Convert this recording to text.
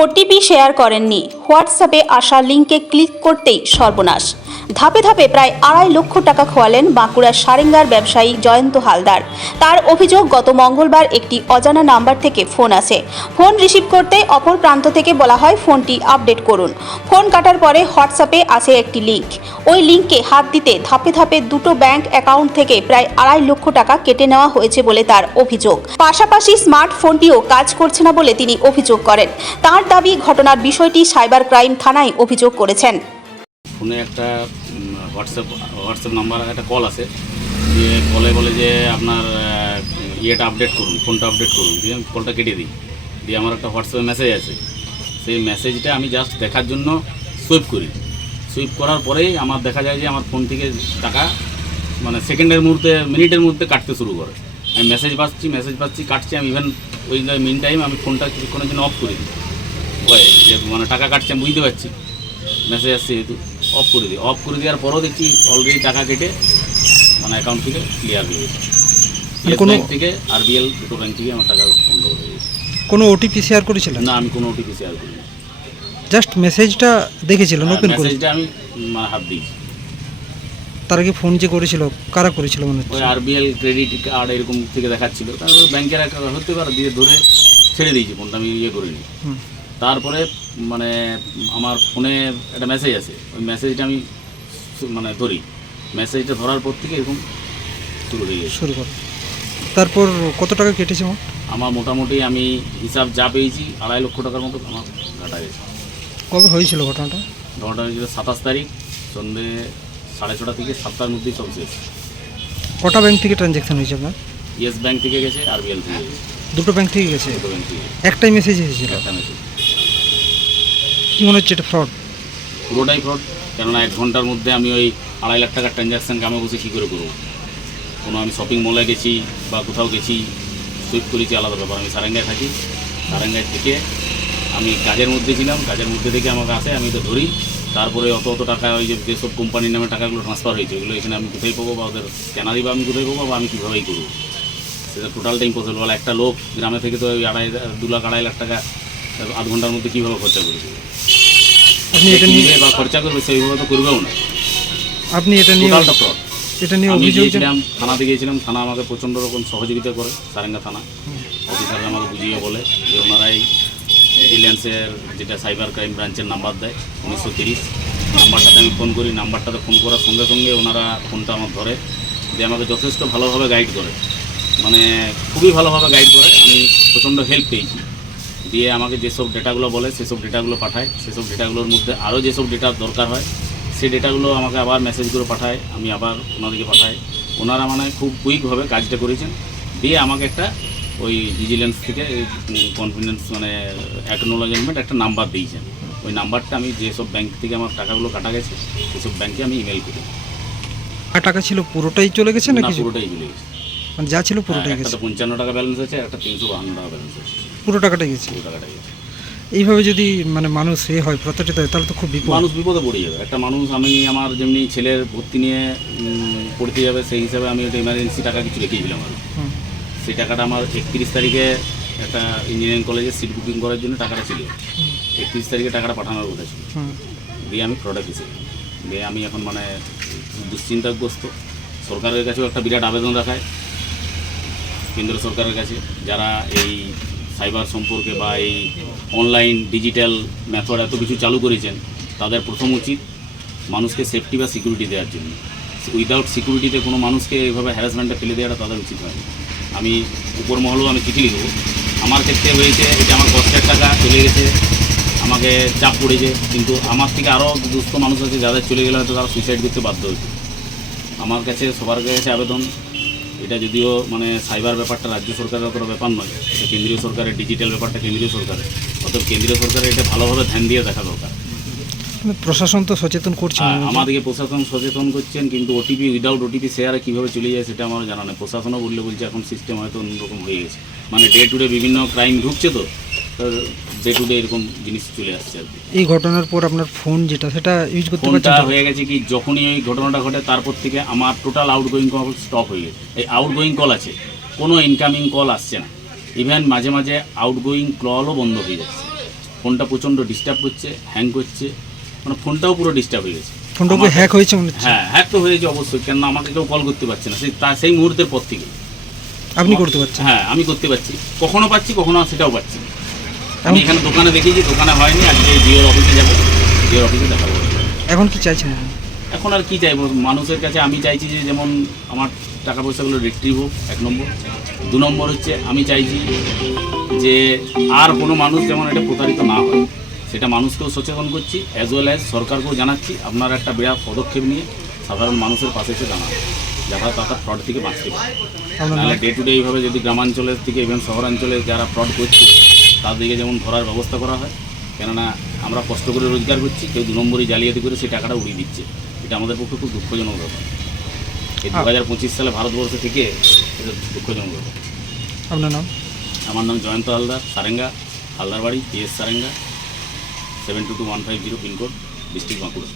OTP share করেননি। হোয়াটসঅ্যাপে আসা লিঙ্কে ক্লিক করতেই সর্বনাশ। ধাপে ধাপে প্রায় আড়াই লক্ষ টাকা খোয়ালেন বাঁকুড়ার সারেঙ্গার ব্যবসায়ী জয়ন্ত হালদার। তার অভিযোগ, গত মঙ্গলবার একটি অজানা নাম্বার থেকে ফোন আসে। ফোন রিসিভ করতে অপর প্রান্ত থেকে বলা হয়, ফোনটি আপডেট করুন। ফোন কাটার পরে হোয়াটসঅ্যাপে আসে একটি লিঙ্ক ওই লিঙ্কে হাত দিতে ধাপে ধাপে দুটো ব্যাংক অ্যাকাউন্ট থেকে প্রায় আড়াই লক্ষ টাকা কেটে নেওয়া হয়েছে বলে তার অভিযোগ। পাশাপাশি স্মার্টফোনটিও কাজ করছে না বলে তিনি অভিযোগ করেন। তার দাবি, ঘটনার বিষয়টি সাইবার ক্রাইম থানায় অভিযোগ করেছেন। ফোনে একটা হোয়াটসঅ্যাপ হোয়াটসঅ্যাপ নাম্বার একটা কল আসে দিয়ে কলে বলে যে, আপনার ইয়েটা আপডেট করুন, ফোনটা আপডেট করুন। দিয়ে আমি কলটা কেটে দিই। দিয়ে আমার একটা হোয়াটসঅ্যাপে মেসেজ আছে সেই মেসেজটা আমি জাস্ট দেখার জন্য সুইপ করি। সুইপ করার পরেই আমার দেখা যায় যে, আমার ফোন থেকে টাকা মানে সেকেন্ডের মুহূর্তে মিনিটের মধ্যে কাটতে শুরু করে। আমি মেসেজ পাচ্ছি মেসেজ পাচ্ছি, কাটছি, আমি ইভেন ওই মিন টাইম আমি ফোনটা কিছুক্ষণের জন্য অফ করে দিই। ভয়ে যে মানে টাকা কাটছে, আমি বুঝতে পারছি। মেসেজ আসছে যেহেতু। অফ করে দিই। অফ করে দেওয়ার পরও দেখছি অলরেডি টাকা কেটে মানে অ্যাকাউন্ট থেকে ক্লিয়ার হয়ে গেছে। মানে ব্যাংক থেকে আরবিএল দুটো ব্যাংক থেকে আমার টাকা বন্ধ হয়ে গেছে কোনো ওটিপি শেয়ার করেছিলেন? না আমি কোনো ওটিপি শেয়ার করি জাস্ট মেসেজটা দেখেছিলেন ওপেন করে মেসেজটা আমি মানে হাত দিয়েছি। তার আগে ফোন যে করেছিল কারা করেছিল মনে হচ্ছে? ওই আরবিএল ক্রেডিট কার্ড এরকম থেকে দেখাচ্ছিল। তারপরে ব্যাংকের একটা হতে পারে দিয়ে ধরে ছেড়ে দিয়েছি ফোনটা আমি ইয়ে করিনি। হুম। তারপরে মানে আমার ফোনে একটা মেসেজ আছে ওই মেসেজটা আমি মানে ধরি। মেসেজটা ধরার পর থেকে এরকম শুরু হয়ে গেছে। শুরু করো। তারপর কত টাকা কেটেছে মোট আমার মোটামুটি আমি হিসাব যা পেয়েছি আড়াই লক্ষ টাকার মতো আমার ঘাটা গেছে। কবে হয়েছিল ঘটনাটা? ঘটনাটা হয়েছিল সাতাশ তারিখ সন্ধে সাড়ে ছটা থেকে সাতটার মধ্যেই সব শেষ। কটা ব্যাংক থেকে ট্রানজ্যাকশন হয়েছে আপনার? ইয়েস ব্যাংক থেকে গেছে আরবিএল থেকে গেছে। দুটো ব্যাংক থেকে গেছে? দুটো ব্যাংক থেকে গেছে। একটাই মেসেজ এসেছিল? একটা মেসেজ কি মনে হচ্ছে এটা ফ্রড পুরোটাই ফ্রড কেননা এক ঘণ্টার মধ্যে আমি ওই আড়াই লাখ টাকার ট্রানজ্যাকশান গ্রামে বসে কী করে করব? কোনো আমি শপিং মলে গেছি বা কোথাও গেছি সুইপ করেছি, আলাদা ব্যাপার। আমি সারেঙ্গায় থাকি। সারেঙ্গায় থেকে আমি কাজের মধ্যে ছিলাম, কাজের মধ্যে থেকে আমাকে আসে, আমি তো ধরি। তারপরে অত অত টাকা ওই যে যেসব কোম্পানির নামে টাকাগুলো ট্রান্সফার হয়েছে, ওগুলো এখানে আমি কোথায় পাবো বা ওদের স্ক্যানারই বা আমি কোথায় পাবো বা আমি কীভাবেই করব? সেটা টোটালটা ইম্পসিবল একটা লোক গ্রামে থেকে তো ওই আড়াই, দু লাখ, আড়াই লাখ টাকা আধ ঘণ্টার মধ্যে কীভাবে খরচা করে দেবে আপনি এটা নিয়ে বা খরচা করবে সেইভাবে তো করবেও না। আপনি এটা নিয়ে টোটালটা ফ্রড এটা নিয়ে আমি অভিযোগ গিয়েছিলাম থানাতে গিয়েছিলাম থানা আমাকে প্রচণ্ড রকম সহযোগিতা করে সারেঙ্গা থানা। অফিসাররা আমাকে বুঝিয়ে বলে যে ওনারাই ভিজিলেন্সের যেটা সাইবার ক্রাইম ব্রাঞ্চের নাম্বার দেয় উনিশশো তিরিশ। নাম্বারটাতে আমি ফোন করি নাম্বারটাতে ফোন করার সঙ্গে সঙ্গে ওনারা ফোনটা আমার ধরে যে আমাকে যথেষ্ট ভালোভাবে গাইড করে। মানে খুবই ভালোভাবে গাইড করে আমি প্রচণ্ড হেল্প পেয়েছি। দিয়ে আমাকে যেসব ডেটাগুলো বলে সেসব ডেটাগুলো পাঠায়। সেসব ডেটাগুলোর মধ্যে আরও যেসব ডেটা দরকার হয় সেই ডেটাগুলো আমাকে আবার মেসেজগুলো করে পাঠায় আমি আবার ওনাদেরকে পাঠাই। ওনারা মানে খুব কুইকভাবে কাজটা করেছেন। দিয়ে আমাকে একটা ওই ভিজিলেন্স থেকে কনফিডেন্স মানে অ্যাকনোলজমেন্ট একটা নাম্বার দিয়েছেন। ওই নাম্বারটা আমি যেসব ব্যাংক থেকে আমার টাকাগুলো কাটা গেছে সেসব ব্যাংকে আমি ইমেল করি। আর টাকা ছিল পুরোটাই চলে গেছে না পুরোটাই চলে গেছে। মানে যা ছিল পুরোটাই একটা গেছে? পঞ্চান্ন টাকা ব্যালেন্স আছে একটা তিনশো বাহান্ন টাকা ব্যালেন্স আছে। পুরো টাকাটাই গেছে। পুরো টাকাটা গেছে। এইভাবে যদি মানে মানুষ এ হয় প্রতারিত হয় তাহলে তো খুব বিপদ। মানুষ বিপদে পড়ে যাবে। একটা মানুষ আমি আমার যেমনি ছেলের ভর্তি নিয়ে পড়তে যাবে সেই হিসাবে আমি একটা ইমার্জেন্সি টাকা কিছু রেখেছিলাম আর। সেই টাকাটা আমার একত্রিশ তারিখে একটা ইঞ্জিনিয়ারিং কলেজে সিট বুকিং করার জন্য টাকাটা ছিল। একত্রিশ তারিখে টাকাটা পাঠানোর কথা ছিল। দিয়ে আমি ফ্রডে ফেসে দিয়ে আমি এখন মানে দুশ্চিন্তাগ্রস্ত। সরকারের কাছেও একটা বিরাট আবেদন রাখায়। কেন্দ্র সরকারের কাছে যারা এই সাইবার সম্পর্কে বা এই অনলাইন ডিজিটাল মেথড এত কিছু চালু করেছেন, তাদের প্রথম উচিত মানুষকে সেফটি বা সিকিউরিটি দেওয়ার জন্য। উইদাউট সিকিউরিটিতে কোনো মানুষকে এইভাবে হ্যারাসমেন্টে ফেলে দেওয়াটা তাদের উচিত হয়নি আমি উপর মহলেও আমি চিঠি লিখব। আমার ক্ষেত্রে হয়েছে, এটা আমার কষ্টের টাকা চলে গেছে, আমাকে চাপ পড়েছে, কিন্তু আমার থেকে আরও দুস্থ মানুষ আছে যাদের চলে গেলে হয়তো তারা সুইসাইড করতে বাধ্য হয়েছে। আমার কাছে, সবার কাছে আবেদন এটা যদিও মানে সাইবার ব্যাপারটা রাজ্য সরকারের অতটা ব্যাপার নয় এটা কেন্দ্রীয় সরকারের ডিজিটাল ব্যাপারটা কেন্দ্রীয় সরকারের। অতএব কেন্দ্রীয় সরকারের এটা ভালোভাবে ধ্যান দিয়ে দেখা দরকার। প্রশাসন তো সচেতন করছে। আমাদেরকে প্রশাসন সচেতন করছেন কিন্তু ওটিপি উইদাউট ওটিপি শেয়ারে কীভাবে চলে যায় সেটা আমার জানা নেই। প্রশাসনও বললে বলছে এখন সিস্টেম হয়তো অন্যরকম হয়ে গেছে। মানে ডে টু ডে বিভিন্ন ক্রাইম ঢুকছে তো ডে টু ডে এরকম জিনিস চলে আসছে আর কি। এই ঘটনার পর আপনার ফোন যেটা সেটা ইউজ করতে ফোনটা পারছেন তো? হয়ে গেছে কি যখনই ওই ঘটনাটা ঘটে তারপর থেকে আমার টোটাল আউটগোয়িং কল স্টপ হয়ে গেছে। এই আউটগোয়িং কল আছে কোনো ইনকামিং কল আসছে না। ইভেন মাঝে মাঝে আউটগোয়িং কলও বন্ধ হয়ে যাচ্ছে। ফোনটা প্রচণ্ড ডিস্টার্ব করছে হ্যাং করছে মানে ফোনটাও পুরো ডিস্টার্ব হয়ে গেছে। ফোনটা আমার- হ্যাক হয়েছে মনে হচ্ছে। হ্যাঁ হ্যাক তো হয়েছে অবশ্যই কেন আমাকে কেউ কল করতে পারছে না। সেই তা- সেই মুহূর্তের পর থেকে। আপনি করতে পারছেন। হ্যাঁ আমি করতে পারছি। কখনো পাচ্ছি কখনো সেটাও পাচ্ছি না। আমি এখানে দোকানে দেখেছি দোকানে হয়নি আজকে জিওর অফিসে যাব। জিওর অফিসে দেখাবো। এখন কি চাইছেন? এখন আর কি চাইব? মানুষের কাছে আমি চাইছি যে যেমন আমার টাকা পয়সাগুলো রিট্রিভ হোক এক নম্বর। দু নম্বর হচ্ছে আমি চাইছি যে আর কোনো মানুষ যেমন এটা প্রতারিত না হয়। সেটা মানুষকেও সচেতন করছি অ্যাজ ওয়েল অ্যাজ সরকারকেও জানাচ্ছি আপনারা একটা বিরাট পদক্ষেপ নিয়ে সাধারণ মানুষের পাশে এসে জানান যারা তারা ফ্রড থেকে বাঁচতে পারে। নাহলে ডে টু ডে এইভাবে যদি গ্রামাঞ্চলের থেকে ইভেন শহরাঞ্চলে যারা ফ্রড করছে তাদেরকে যেমন ধরার ব্যবস্থা করা হয় কেননা আমরা কষ্ট করে রোজগার করছি কেউ দু নম্বরই জালিয়াতি করে সেই টাকাটা উড়িয়ে দিচ্ছে। এটা আমাদের পক্ষে খুব দুঃখজনক ব্যাপার। এই দু হাজার পঁচিশ সালে ভারতবর্ষ থেকে এটা দুঃখজনক ব্যাপার। আপনার নাম? আমার নাম জয়ন্ত হালদার সারেঙ্গা হালদার বাড়ি PS Sarenga seven two two one five zero pincode district Bankura.